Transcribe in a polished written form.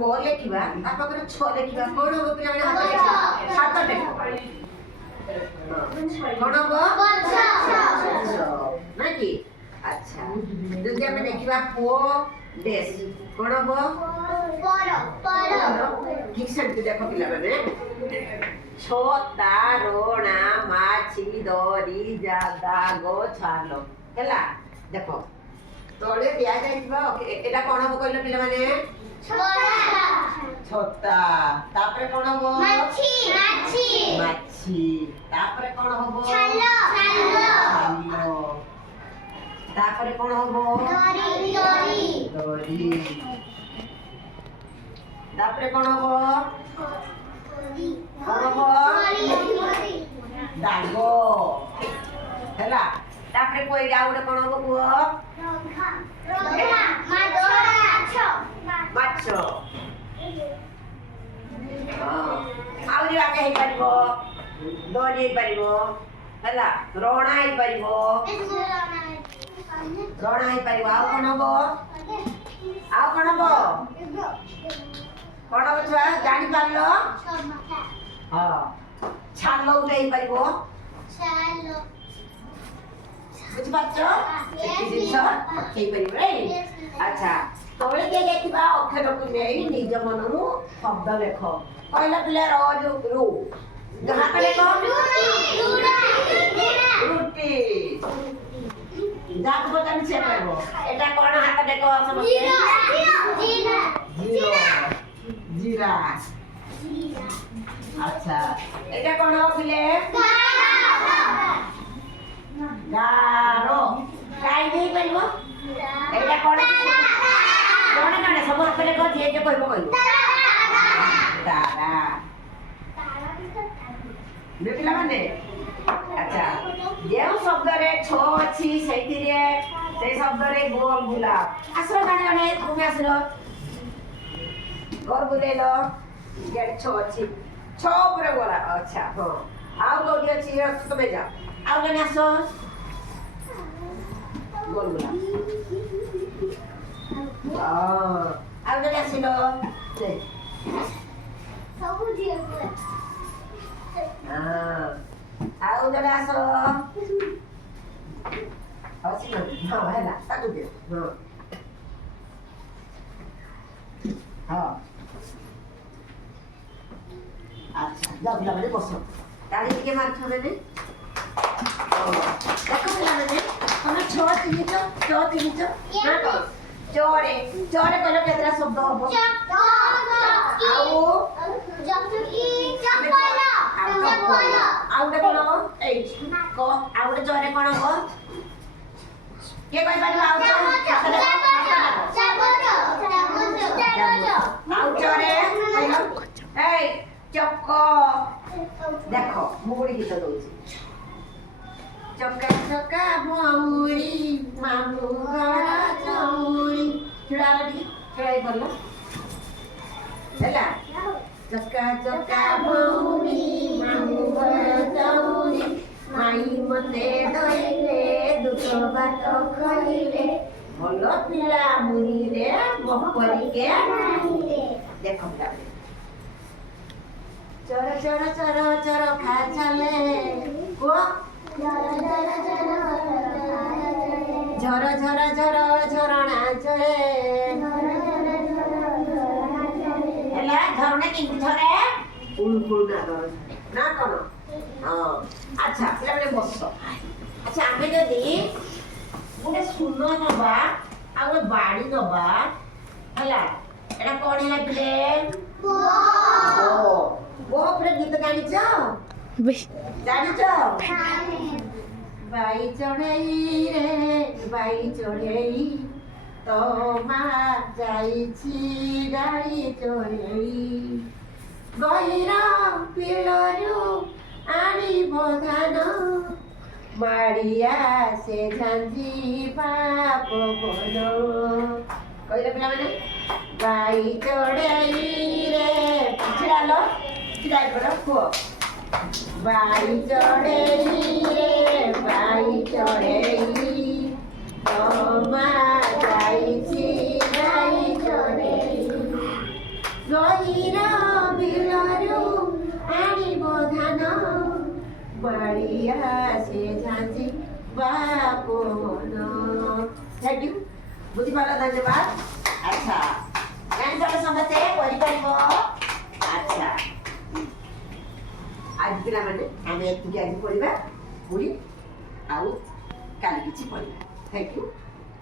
गो लेखिबा ता पाखरे 6 लेखिबा कोन हो पिला माने हाथ लेखिबा 7 टेक कोन हो ना कि अच्छा जल्दी हम देखिबा पो देश कोन हो पर ठीक से देखो पिला माने छोटा रोणा माछी दरी जादा गो छालो हैला देखो तोड़े दिया जाइबा एटा कोन हो कहले पिला माने छोटा तापरे कोन हो माछी तापरे कोन हो छालो तापरे कोन हो दरी तापरे कोन हो दागो हैला तापरे कोई आ उडे कोन हो कुओ माछो आउरी आगे हे परिबो दोरी हे परिबो हैला रोणा हे परिबो रोणा हे परिबो आ कोन हो कोन हो छुआ जानि पारलो हां छालो उठे हे परिबो छालो बुझ पाछो जिंस हे परिबो रे अच्छा तोळे के देखिबा अक्षर को नेई निज मननु शब्द लेखो कहला पिले रू जहां पे लेखो रुटी जाक बटन से करबो एटा कोन हाथ देखो समझे जीरा अच्छा एटा कोन हो पिले गारो काई देई परबो एटा कोन कोन कोन सब हाथ देखो जे जे कहबो कहबो तारा देखला माने अच्छा जे शब्द रे छो अछि सेति रे से शब्द रे गोल बुला आसरो गाने गाने तुम आसरो गोल बुलेलो ये छो अछि छो पूरा बोला अच्छा हां आउ कोठी अछि तुम्हें जा आउ गाने आसो गोल बुला आउ गाने आसिलो से सब दिए हां आउ गाने आसो आसी ना हां हैला ताकू दे हां हां अच्छा जाओ पिला माने बसो ताली टिके मार छोरे ने देखो पिला माने हम छो तीन ना को चोरे चोरे कहलो केतरा शब्द होबो आउ जपकी चपला आउडे कोन ए को आउडे चोरे कोन हो के कहि पारि आउ आउ चोरे ए चक्को देखो मुगुड़ी गीत दउची चक्का चक्का मौरी मामू घर चौरी छुड़ाडी छुड़ाई बोलो हैला चक्का चक्का मौरी मामू घर चौरी माई मते दइले दुख बात खइले भलो पिला मुरी रे बहपरी के देखो पिला चर चर चर चर खा चले को झर झर झर झरणा चले हैला झरणे किंती झरे फुल फुल ना कोन हां अच्छा पिला बले बसो अच्छा आमे जदी गुडे सुनो नबा आ बाड़ी नबा हैला एटा कोन हैला पिले वो पूरा गीत गानी जाओ जानी जाओ बाई चढ़ई रे बाई चढ़ई तो माँ जाइछि गाई चढ़ई गहिरा पिलरू आनी बधान माड़िया से झांझी बाप बोलो कहले पिला माने बाई चढ़ई रे छिड़ालो छिड़ाई पड़ो को बाई चढ़ई रे बाई चढ़ई तो माँ जाइछि गाई चढ़ई ଗହୀର ବିଲରୁ ଆଣିବ ଧାନ ବଳିଆ ସେ ଝାଞ୍ଜି ବାପନ। Thank you. ବୁଝିପାରିଲ? ଧନ୍ୟବାଦ। ଆଚ୍ଛା ଜାଣିପାରିଲ ସମସ୍ତେ? କରିପାରିବ? ଆଚ୍ଛା ଆଜି ପିଲାମାନେ ଆମେ ଏତିକି ଆଜି ପଢ଼ିବା ପୁଣି ଆଉ କାଲି କିଛି ପଢ଼ିବା। Thank you.